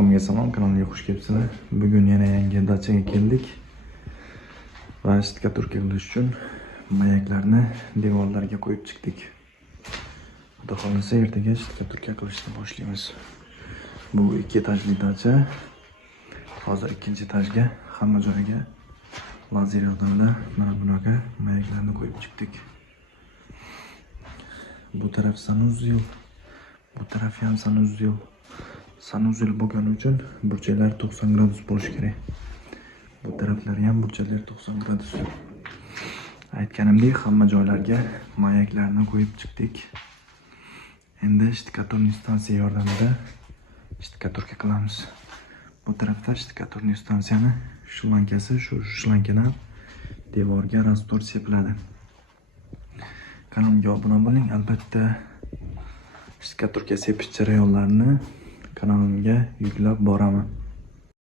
Hammaga salom, kanalimga xush kelibsizlar. Bugun yana yangi dachaga keldik. Va shtatkaturka qilish uchun mayaklarni devorlarga qo'yib chiqdik. Xudo xolasa ertaga shtatkaturka qilishni boshlaymiz. Bu 2 etajli dacha. Hozir 2-etajga hamma joyiga lazer yordamida mana bunaqa mayaklarni qo'yib chiqdik. Bu taraf sanuzel, bu taraf ham sanuzel. Sanuzel bo'lgani uchun burchaklar 90 gradus bo'lishi kerak. Bu taraflari ham burchaklar 90 gradus. Aytganimdek, hamma joylarga mayaklarni qo'yib chiqdik. Endi shtikaturniy stansiya yordamida shtikaturka qilamiz. Bu tarafda shtikaturniy stansiyani shlankasi, shu shlankadan devorga rastor sepiladi. Kanalimga obuna bo'ling. Albatta shtikaturka sepish jarayonlarini kanalimga yuklab boraman.